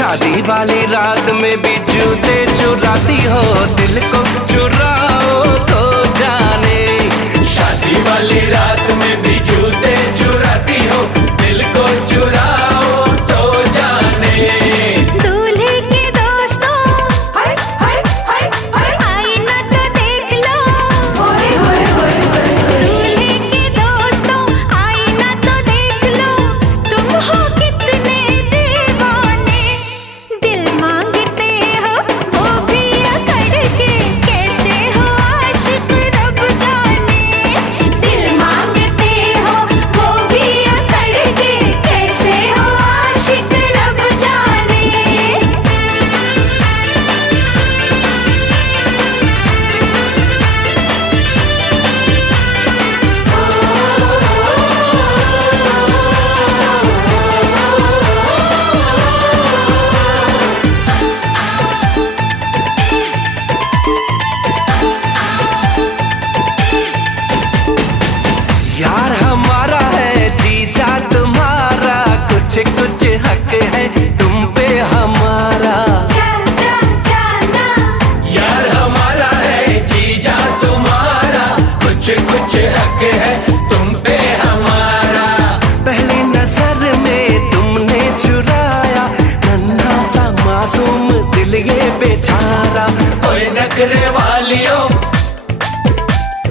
शादी वाली रात में भी जूते चुराती हो, दिल को चुराओ तो जाने। शादी वाली रात में भी जूते चुराती हो, दिल को चुराओ तो जाने। दूल्हे के दोस्तों हाय हाय हाय हाय आईना तो देख लो, होए होए होए होए। दूल्हे के दोस्तों आईना तो देख लो, तुम हो कितने दीवाने। दिल मांगते हो वो भी अकड़ के, कैसे हो आशिक रब जाने। दिल मांगते हो वो भी अकड़ के, कैसे हो आशिक रब जाने। यार हमारा है जीजा तुम्हारा, कुछ कुछ हक है तुम पे हमारा। यार हमारा है जीजा तुम्हारा, कुछ कुछ हक है तुम पे हमारा। पहली नजर में तुमने चुराया नन्हा सा मासूम दिल ये बेचारा। ओए नखरे वालियों,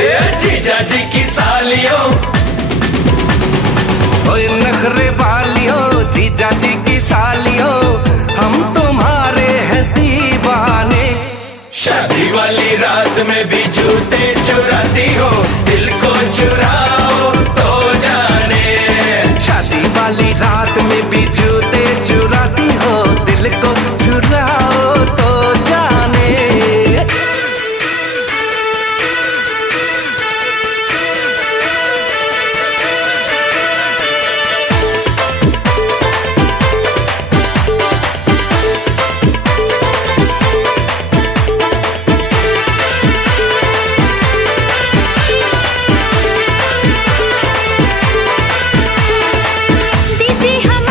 ए जीजा जी की सालियों, ओए नखरे वालियों, जीजा जी की सालियों, हम तुम्हारे हैं दीवाने। शादी वाली रात में भी जूते चुराती हो, दिल को चुराओ तो जाने। शादी वाली रात में भी जूते चुराती हो, दिल को चुराओ तो जाने। दीदी हम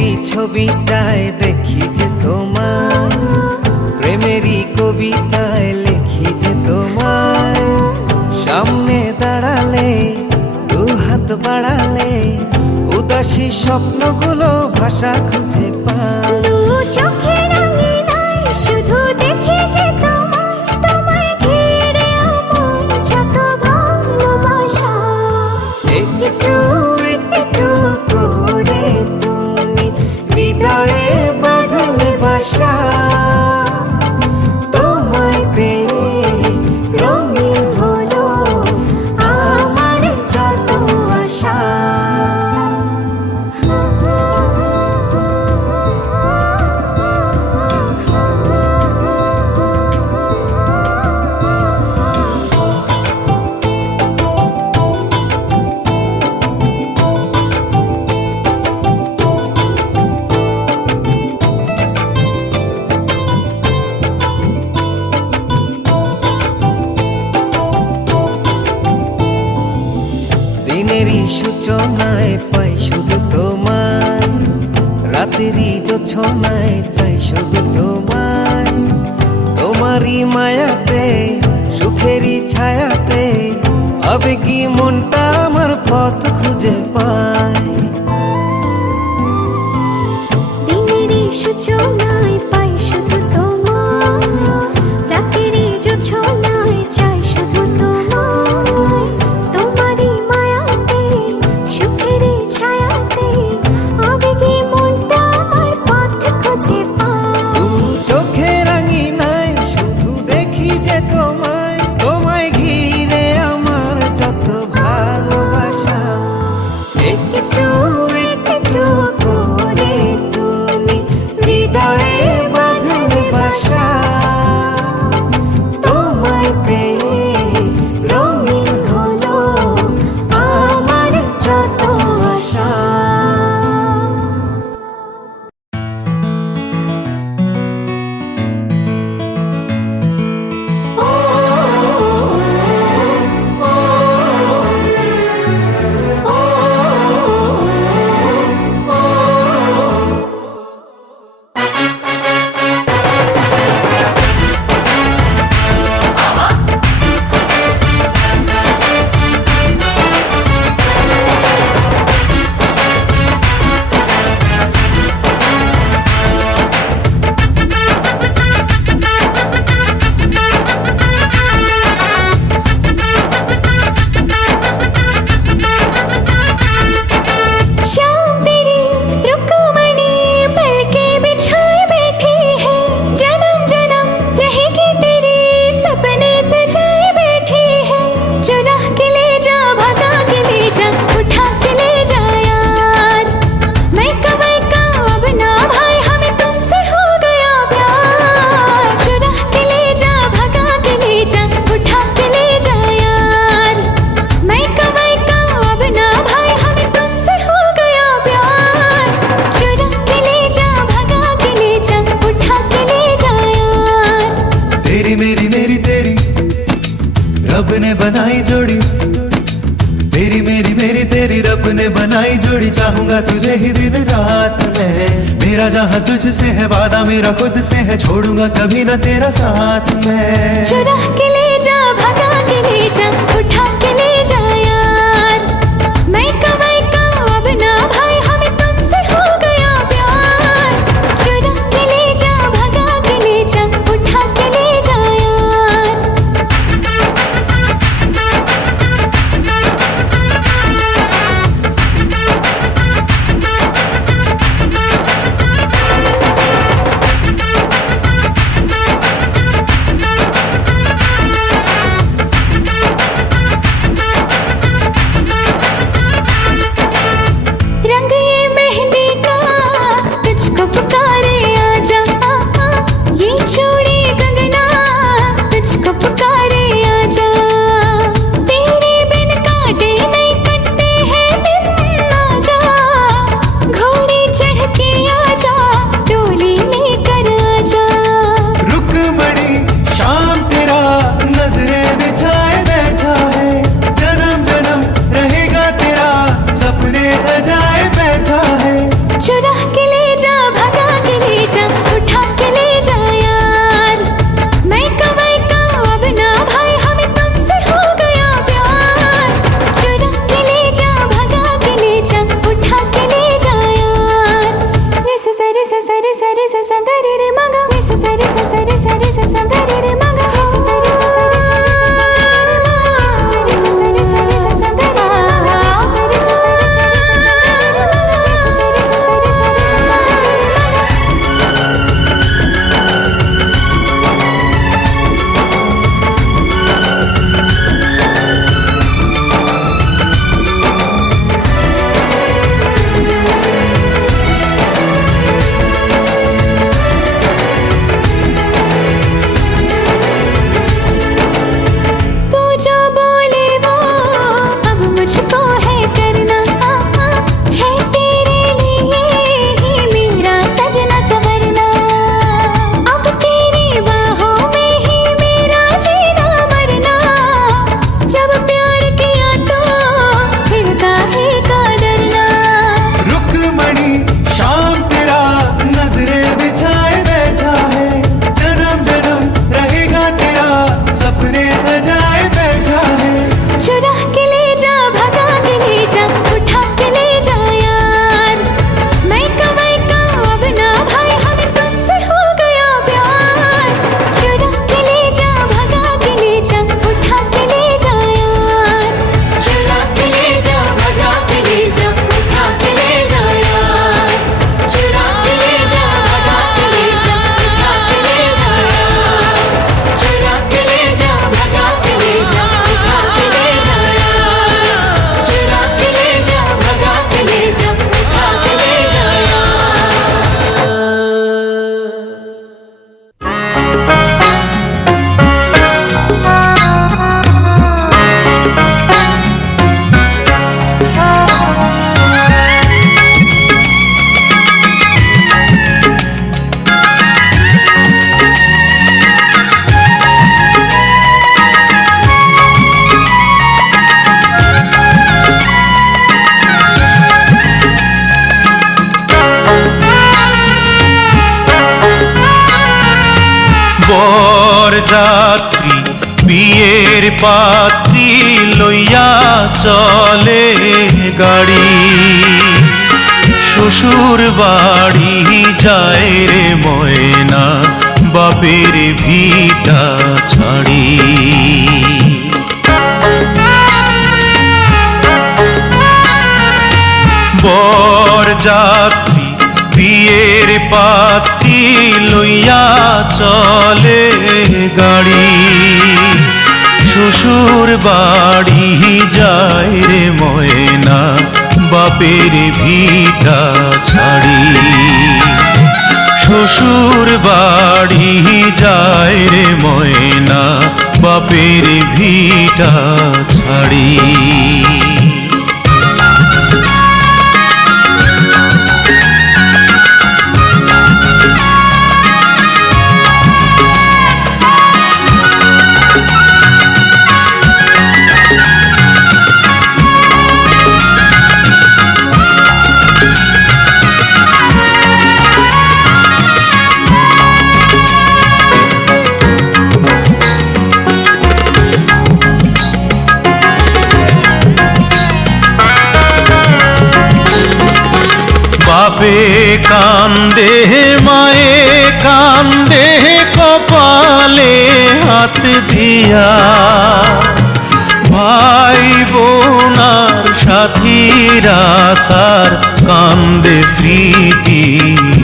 দিনেরই ছবিটায় দেখি যে তোমায়, প্রেমেরই কবিতায় লিখি যে তোমায়। সামনে দাঁড়ালে দু হাত বাড়ালে উদাসী স্বপ্নগুলো ভাষা খুঁজে পায়। দু চোখের আঙিনায় শুধু দেখি যে তোমায়, তোমায় ঘিরে আমার যত ভালোবাসা। একটু একটু করে তুমি হৃদয়ে বাঁধলে বাসা। তোমায় পেয়ে রঙিন হলো আমার যত আশা। দিনেরই সূচনায় পাই শুধু তোমায়, রাতেরই জোছনায় চাই শুধু তোমায়। তোমারই মায়াতে সুখেরই ছায়াতে আবেগী মনটা আমার পথ খুঁজে পায়। দিনেরই সূচনায় পাই শুধু তোমায়, রাতেরই জোছনায় চাই শুধু তোমায়। তোমারই মায়াতে সুখেরই ছায়াতে আবেগী মনটা আমার পথ খুঁজে পায়। দু চোখের আঙিনায় শুধু দেখি যে তোমায়, তোমায় ঘিরে আমার যত ভালোবাসা। একটু একটু করে তুমি হৃদয়ে বাঁধলে বাসা। তোমায় পেয়ে রঙিন হলো আমার যত আশা। शाम तेरी रुकमणी पलके बिछाए बैठी है, जन्म जन्म रहेगी तेरे सपने सजाए बैठी है। चुरा के ले जा भगा के ले जा उठा के ले जा यार, मैं कवई का अब ना भाई हमें तुमसे हो गया प्यार। चुरा के ले जा भगा के ले जा उठा के ले जा यार, मैं कवई का अब ना भाई हमें तुमसे हो गया प्यार। चुरा के ले जा भगा के ले जा उठा के ले जा यार। तेरी मेरी मेरी तेरी रब ने बनाई जोड़ी, तेरी मेरी मेरी तेरी रब ने बनाई जोड़ी। चाहूंगा तुझे ही दिन रात में, मेरा जहाँ तुझसे है वादा मेरा खुद से है, छोड़ूंगा कभी ना तेरा साथ में। चुरा के ले जा भगा के ले जा उठा के ले जा यार, मैं कवई का अब ना भाई हमें तुमसे हो गया प्यार। चुरा के ले जा भगा के ले जा उठा के ले जा यार। যাত্রী বিয়ের পাত্রী লইয়া চলে গাড়ি, শ্বশুর বাড়ি যায় রে ময়না বাপের ভিটা ছাড়ি। বর যাত্রী বিয়ের পাত্রী লইয়া চলে গাড়ি, শ্বশুর বাড়ি যায় রে ময়না বাপের ভিটা ছাড়ি। শ্বশুর বাড়ি যায় রে ময়না বাপের ভিটা ছাড়ি। বাপে কান্দে মায়ে কান্দে কপালে হাত দিয়া, ভাই বোনার সাথীরা তার কান্দে স্মৃতি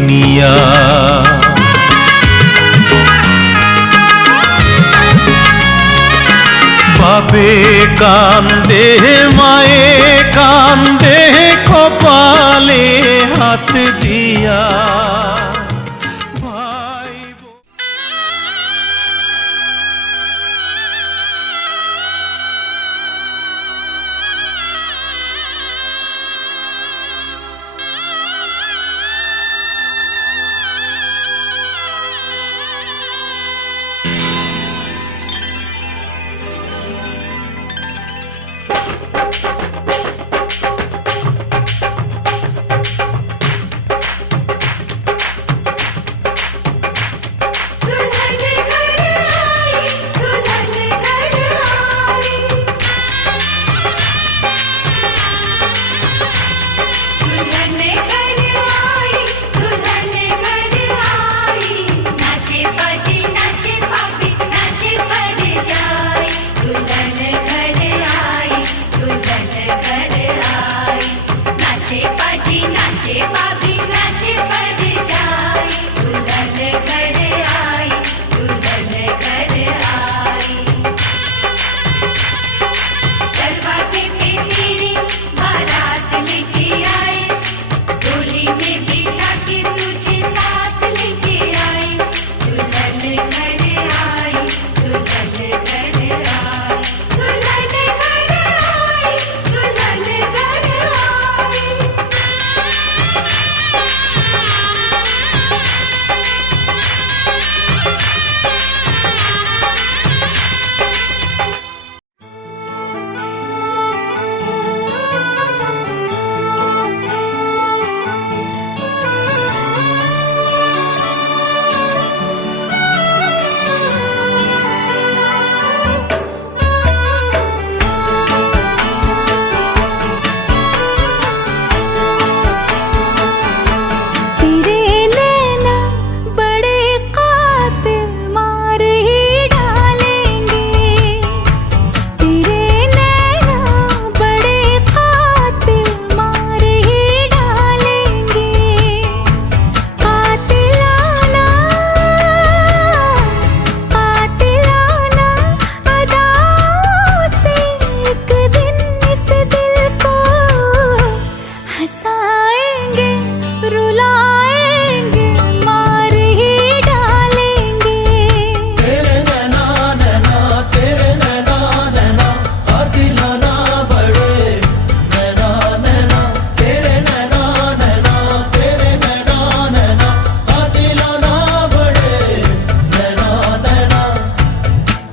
নিয়া। বাপে কান্দে মায়ে কান্দে কপালে হাত দিয়া, ভাই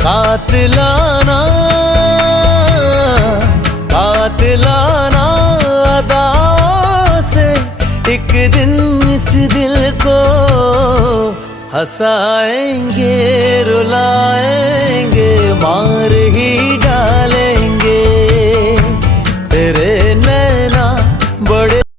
कातिलाना कातिलाना अदा से एक दिन इस दिल को हंसाएंगे रुलाएंगे मार ही डालेंगे